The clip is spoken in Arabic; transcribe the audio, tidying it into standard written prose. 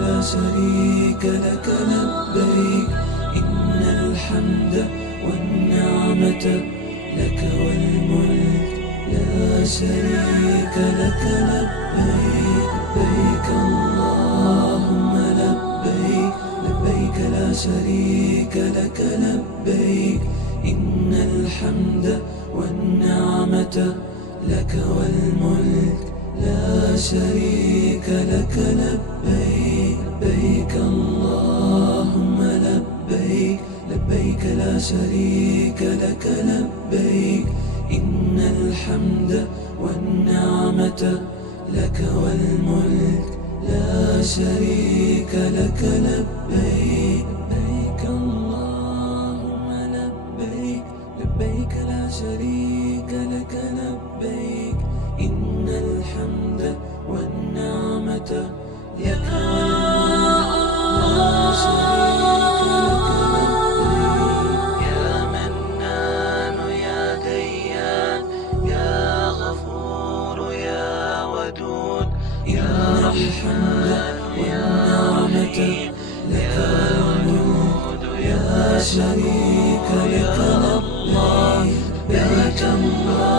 لا شريك لك لبيك إن الحمد والنعمة لك والملك لا شريك لك لبيك لبيك اللهم لبيك لبيك لا شريك لك لبيك إن الحمد والنعمة لك والملك لا شريك لك لبيك لبيك اللهم لبيك لبيك لا شريك لك لبيك إن الحمد والنعمة لك والملك لا شريك لك لبيك لبيك اللهم لبيك لبيك لا شريك لك لبيك إن الحمد والنعمة لك والملك لا شريك لك لبيك يا منان يا ديان يا غفور يا ودود يا رحمن والنعمة لك والملك لا شريك لك لبيك لبيك الله